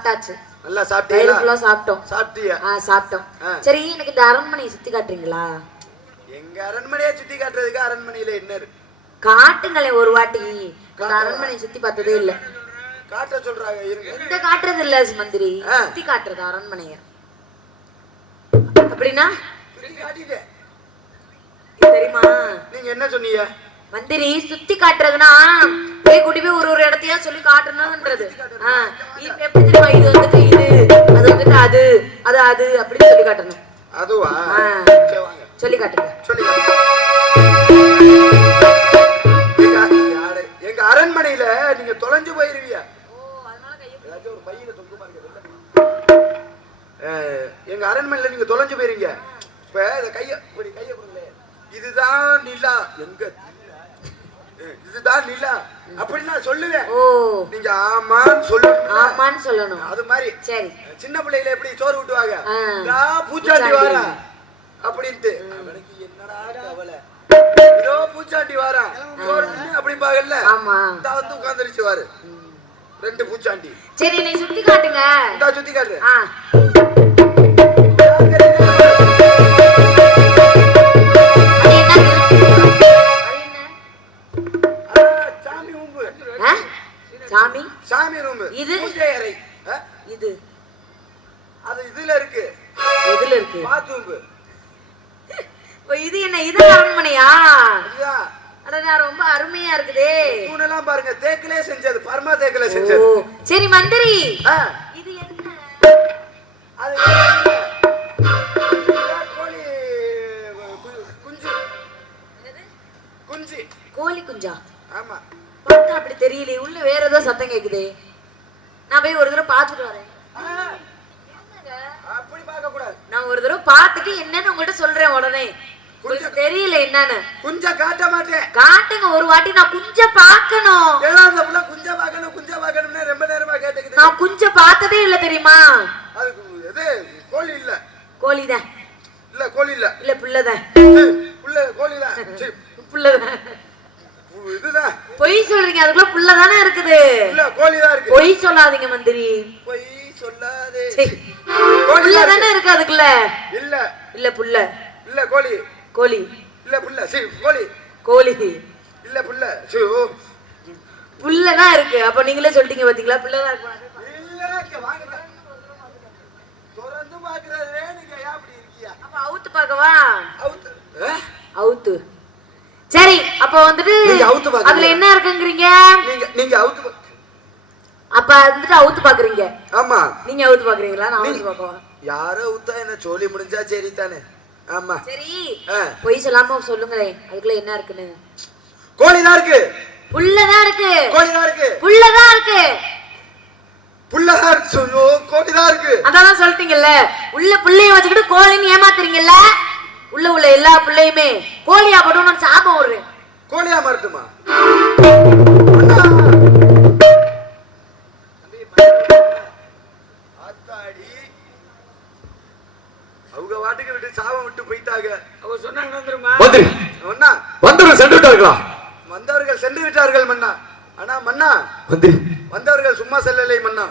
சாப்பிட்டாச்சு. நல்லா சாப்பிட்டீங்களா ஃபுல்லா சாப்பிட்டோம். சாப்பிட்டியா? ஆ சாப்பிட்டோம். சரி எனக்கு இந்த அரண்மனையை சுத்தி காட்டுறீங்களா? எங்க அரண்மனையை சுத்தி காட்டுறதுக்கு அரண்மனையில என்ன இருக்கு? காட்டுங்களேன் ஒரு வாட்டி. அந்த அரண்மனையை சுத்தி பார்த்ததே இல்ல. காட்ட சொல்றாங்க இருங்க. இந்த காட்டுறது இல்ல மந்திரி. சுத்தி காட்டுறது அரண்மனைய. அப்படின்னா? தெரியுமா? நீங்க என்ன சொன்னீங்க? மந்திரி சுத்தி காட்டுறதுன்னா போய் கூட்டி போய் ஒரு ஒரு இடத்தையா சொல்லி காட்டணும்ன்றது எப்படி தெரியுமா? இது வந்துட்டு இது அது வந்துட்டு அது அது அது அப்படின்னு சொல்லி காட்டணும். அதுவா? சொல்லி காட்டுங்க. சொல்லி. எங்க அரண்மனையில நீங்க தொலைஞ்சு ஏதாச்சும் ஒரு பையில தொங்குமா எங்க அரண்மனையில நீங்க தொலைஞ்சு போயிருங்க இப்ப கைய கைய இதுதான் நிலா. எங்க இதுதான் நிலா அப்படி நான் சொல்லுவேன். ஓ. நீங்க ஆமான்னு சொல்லணும். ஆமான்னு சொல்லணும். அது மாதிரி. சரி. சின்ன பிள்ளையில எப்படி சோறு. இதா பூச்சாண்டி. வாரா. அப்படின்ட்டு. என்னடா கவலை. பூச்சாண்டி வாரா. சோறு தின்னு அப்படிம்பாங்கல்ல ஆமா. வந்து உட்கார்ந்துருச்சு வாரு ரெண்டு பூச்சாண்டி. சரி நீ சுத்தி காட்டுங்க. சுத்தி காட்டுறேன். இது என்ன? அது இல்ல. இதுதான் கோழி குஞ்சு குஞ்சு. கோழி குஞ்சா? ஆமா. பார்த்தா அப்படி தெரியலையே உள்ள வேற ஏதோ சத்தம் கேக்குதே. நான் போய் ஒரு தடவை பார்த்துட்டு வரேன்? அப்படி பார்க்க கூடாது. நான் ஒரு தடவை பார்த்துட்டு என்னன்னு உங்ககிட்ட சொல்றேன் உடனே. உங்களுக்கு தெரியல என்னன்னு. குஞ்ச காட்ட மாட்டேன். காட்டுங்க. ஒரு வாட்டி நான் குஞ்ச பார்க்கணும். ஏதோ அந்த புள்ள குஞ்ச பார்க்கணும் குஞ்ச பார்க்கணும்னு ரொம்ப நேரமா கேட்டுக்குது நான் குஞ்ச பார்த்ததே இல்ல தெரியுமா? கோழி இல்ல. கோழிதான் இல்ல கோழி இல்ல. இல்ல புள்ளதான் புள்ள கோழிதான் புள்ளதான் பொய் சொல்றீங்க. அதுக்குள்ள புள்ளதானே இருக்குது. இல்ல கோழிதான் இருக்கு. பொய் சொல்லாதீங்க மந்திரி. பொய் சொல்லாதே. சீ. கோழி புள்ளதானே இருக்கு. அதுக்குள்ள. இல்ல. இல்ல புள்ள. இல்ல கோழி. கோழி. இல்ல புள்ள. சீ கோழி. கோழி. இல்ல புள்ள. சீ ஓ. புள்ளதான் இருக்கு. அப்ப நீங்களே சொல்லிட்டீங்க பாத்தீங்களா? புள்ளதான் இருக்கு திறந்து பாக்குறதே அப்படி இருக்கியா? அப்ப அவுத்து பார்க்கவா? அவுத்து. ஆ? அவுத்து. சரி அப்ப வந்துட்டு? அதுல என்ன இருக்குங்கிறீங்க? நீங்க நீங்க அவுத்து பா- அப்ப வந்துட்டு அவுத்து பாக்குறீங்க ஆமா. நீங்க அவுத்து பாக்குறீங்களா நான் அவுத்து பார்க்கவா? யாரோ அவுத்தா என்ன? சோலி முடிஞ்சா சரி தானே ஆமா. சரி. பொய் சொல்லாம சொல்லுங்களேன் அதுக்குள்ள என்ன இருக்குன்னு? கோழிதான் இருக்கு. புள்ளதான் இருக்கு. கோழிதான் இருக்கு. புள்ளதான் இருக்கு. புள்ளதான் ஐயோ கோழிதான் இருக்கு. அதான் சொல்லிட்டீங்கல்ல? உள்ள புள்ளைய வச்சுக்கிட்டு கோழின்னு ஏமாத்துறீங்கல்ல? உள்ள உள்ள எல்லா புள்ளையுமே கோழியா போட்டு சாபம் விடுறேன் கோழியா மறட்டுமா? அவங்க வாட்டுக்கு விட்டு சாபம் விட்டு போயிட்டாங்க. அவங்க சொன்னாங்க வந்தவர்கள் சென்று விட்டார்களா? வந்தவர்கள் சென்று விட்டார்கள் மன்னா. ஆனா மன்னா மந்திரி வந்தவர்கள் சும்மா செல்லலை மன்னா.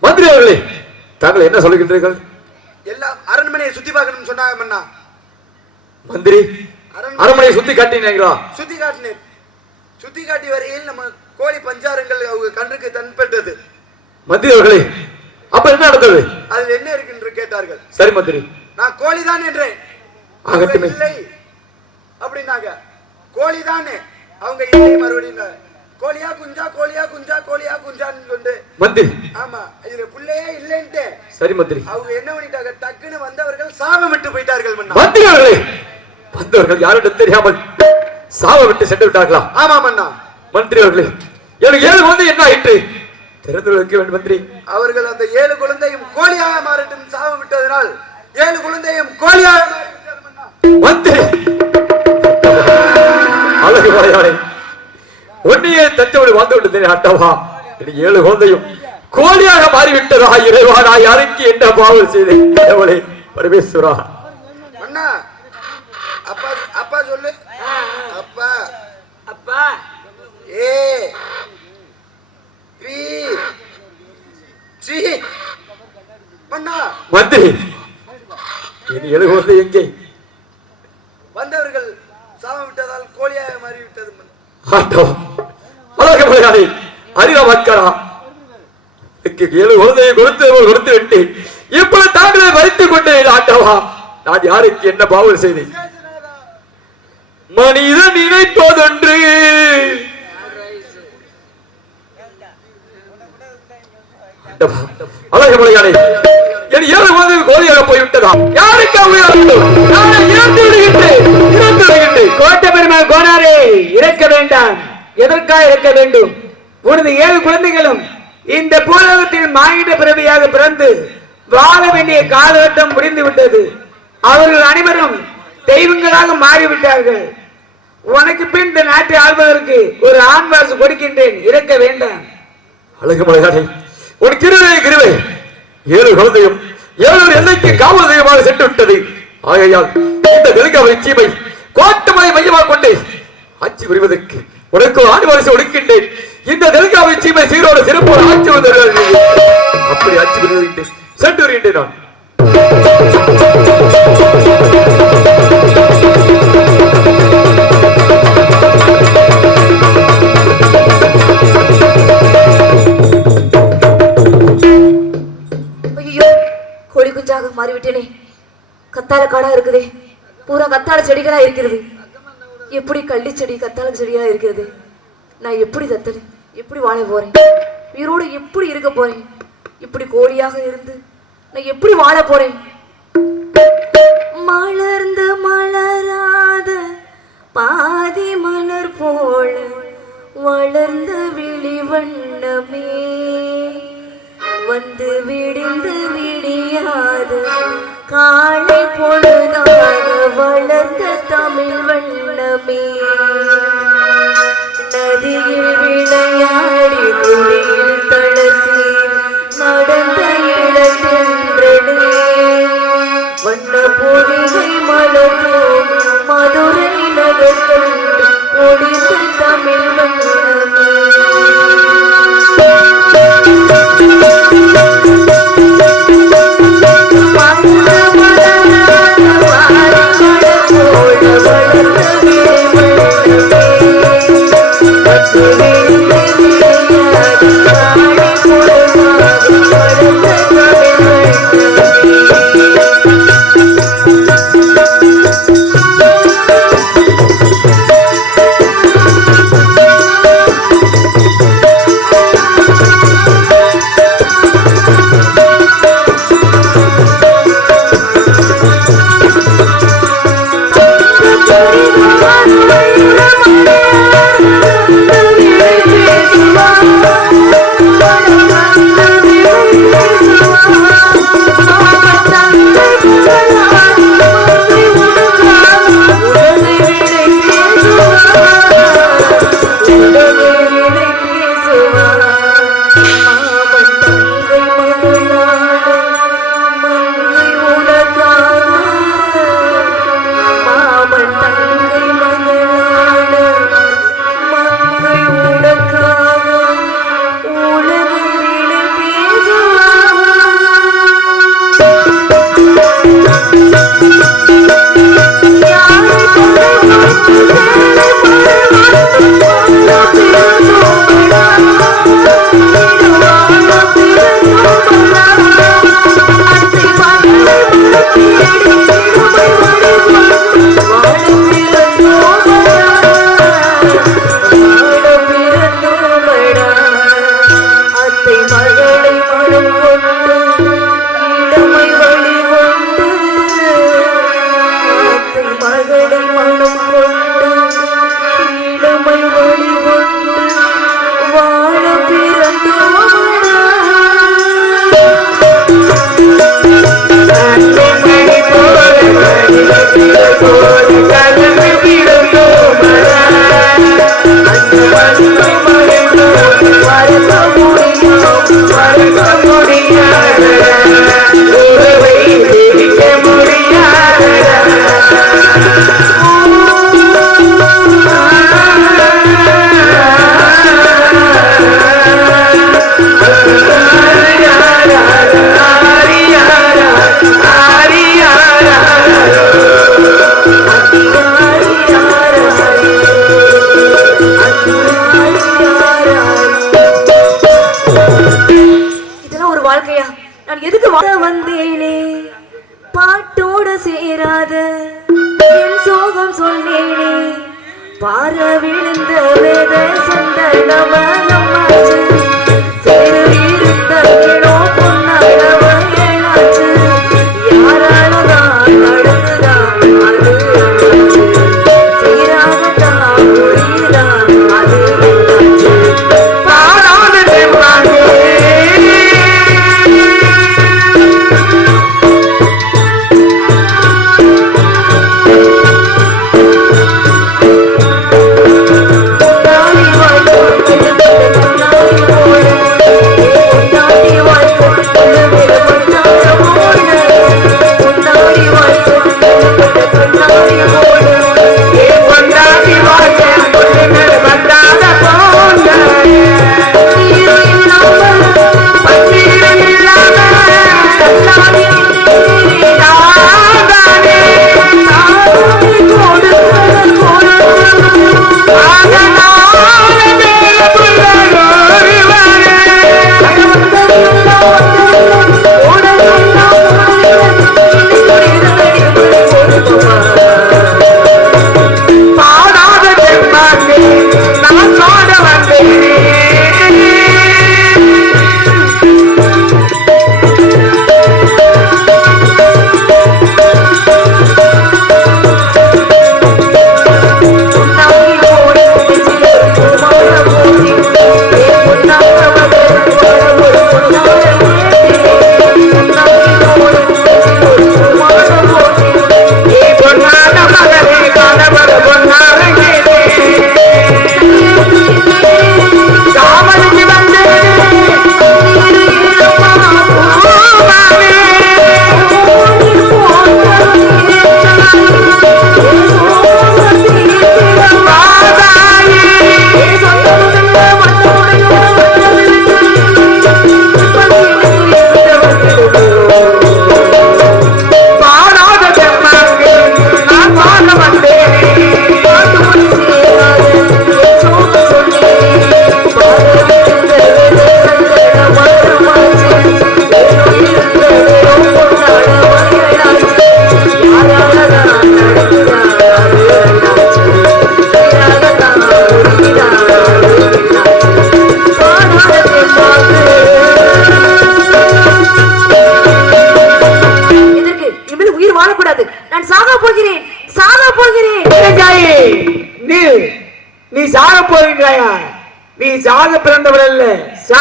மந்திரி அவர்களே தாங்கள் என்ன சொல்லுகின்றீர்கள் எல்லா அரண்மனையை சுத்தி பார்க்கணும்னு சொன்னாங்க மன்னா. மந்திரி அரண்மனை அரண்மனையை சுத்தி காட்டினீங்களா? சுத்தி காட்டினேன். சுத்தி காட்டி வரையில் நம்ம கோழி பஞ்சாரங்கள் அவங்க கண்ணுக்கு தென்பட்டது. மந்திரி அவர்களே அப்ப என்ன நடந்தது? அதில் என்ன இருக்கு என்று கேட்டார்கள். சரி மந்திரி. நான் கோழிதான் என்றேன். அவங்க ஆகட்டுமே. இல்லை. அப்படின்னாங்க. கோழிதானே. அவங்க இல்லை மறுபடியும் கோழியா குஞ்சா கோழியா குஞ்சா கோழியா குஞ்சான்னு கொண்டு மந்திரி. ஆமா இதுல புள்ளையே இல்லைன்ட்டு. சரி மந்திரி. அவங்க என்ன பண்ணிட்டாங்க? டக்குன்னு வந்தவர்கள் சாபமிட்டு போயிட்டார்கள் மன்னா. மந்திரி அவர்களே. வந்தவர்கள் யாரிடம் தெரியாமல் சாவ விட்டு சென்று விட்டார்களா? ஆமா மன்னா. மந்திரி அவர்களே எனக்கு ஏழு வந்து என்ன ஆயிற்று? திறந்து வைக்க வேண்டும் மந்திரி? அவர்கள் அந்த ஏழு குழந்தையும் கோழியாக மாறட்டும் சாபம் விட்டதனால் ஏழு குழந்தையும் கோழியாக. மந்திரி. அழகு மலையாளே ஒன்னியே தஞ்சவடி வாழ்ந்து விட்டதே இனி ஏழு குழந்தையும் கோழியாக மாறிவிட்டதா இறைவா நான் யாருக்கு என்ன பாவம் செய்தேன்? கடவுளே பரமேஸ்வரா. அப்பா அப்பா சொல்லு. அப்பா. அப்பா. A B C. நன்றி இனி ஏழு குழந்தை எங்கே? வந்தவர்கள் சாபம் விட்டதால் கோழியாக மாறிவிட்டது ஆட்டோ அழகு மலையாளி அறிவ மக்களா எனக்கு ஏழு குழந்தையை கொடுத்து கொடுத்து விட்டு. இப்பொழுது தாங்களே வைத்துக் கொண்டேன் ஆண்டவா. நான் யாருக்கு என்ன பாவல் செய்தேன்? மனிதன் நினைப்பதொன்று அழகு மலையாளி. என் ஏழு குழந்தை கோரியாக போய்விட்டதா? யாருக்கு இறந்து விடுகின்றேன் இறந்து விடுகின்றேன். கோட்டை பெருமாள் கோனாரே இறக்க வேண்டாம். எதற்காக இறக்க வேண்டும்? உனது ஏழு குழந்தைகளும் இந்த பூலகத்தில் மானிட பிறவியாக பிறந்து வாழ வேண்டிய காலகட்டம் முடிந்து விட்டது அவர்கள் அனைவரும் தெய்வங்களாக மாறிவிட்டார்கள். உனக்கு பின் இந்த நாட்டை ஆள்வதற்கு ஒரு ஆண் வாசு கொடுக்கின்றேன். இறக்க வேண்டாம். அழகு மலையாளி உன் கிருவை கிருவை. ஏழு குழந்தையும் ஏழு எல்லைக்கு காவல் தெய்வமாக சென்று விட்டது ஆகையால் இந்த நெருங்காவை சீமை கோட்டமலை மையமாக கொண்டு ஆட்சி புரிவதற்கு உனக்கு ஆண்டு வரிசை ஒடுக்கின்றேன் இந்த நெருங்காவை சீமை சீரோடு சிறப்போடு ஆட்சி வருகிறார்கள் அப்படி ஆட்சி புரிவதற்கு சென்று வருகின்றேன் நான். கோழி குஞ்சாக மாறிவிட்டேனே. கத்தாழ காடா இருக்குதே. பூரா கத்தாழ செடிகளா இருக்கிறது. எப்படி கள்ளி செடி கத்தாழ செடிகளா இருக்கிறது? நான் எப்படி தத்தல் எப்படி வாழ போறேன்? உயிரோடு எப்படி இருக்க போறேன்? இப்படி கோழியாக இருந்து நான் எப்படி வாழ போறேன்? வண்ண பொழிகை மலரும் மதுரை நகர்கள் ஒடிந்த தமிழ் ஆ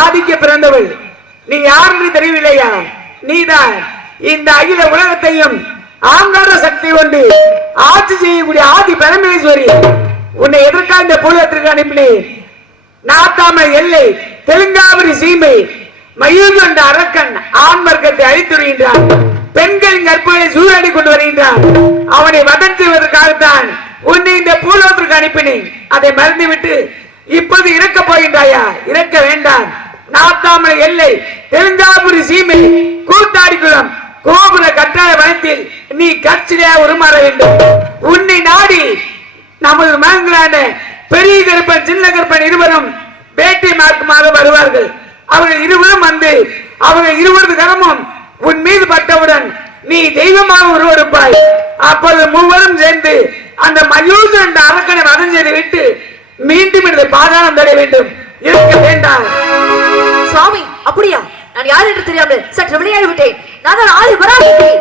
சாதிக்க பிறந்தவள். நீ யாருன்னு தெரியவில்லையா? நீதான். இந்த அகில உலகத்தையும் ஆங்கார சக்தி கொண்டு ஆட்சி செய்யக்கூடிய ஆதி பரமேஸ்வரி உன்னை எதற்காக இந்த பூலகத்திற்கு அனுப்பினேன்? நாத்தாம எல்லை தெலுங்காவரி சீமை மயூர் என்ற அரக்கன் ஆன்மர்க்கத்தை அழித்து வருகின்றான் பெண்களின் கற்பனை சூறாடி கொண்டு வருகின்றான். அவனை வதம் செய்வதற்காகத்தான் உன்னை இந்த பூலோகத்திற்கு அனுப்பினேன். அதை மறந்துவிட்டு இப்போது இறக்கப் போகின்றாயா? இறக்க வேண்டாம். நாத்தாமலை எல்லை திருந்தாபுரி சீமை கூத்தாடிக்குளம் கோபுர கட்டாய வனத்தில் நீ கட்சியா உருமாற வேண்டும். உன்னை நாடி நமது மகன்களான பெரிய கருப்பன் சின்ன கருப்பன் இருவரும் பேட்டை மார்க்கமாக வருவார்கள். அவர்கள் இருவரும் வந்து அவர்கள் இருவரது கரமும் உன் மீது பட்டவுடன் நீ தெய்வமாக உருவெடுப்பாய். அப்பொழுது மூவரும் சேர்ந்து அந்த மயூஸ் என்ற அரக்கனை வதம் செய்து விட்டு மீண்டும் இந்த பாதாளம் தட வேண்டும். இருக்க வேண்டாம். Yay!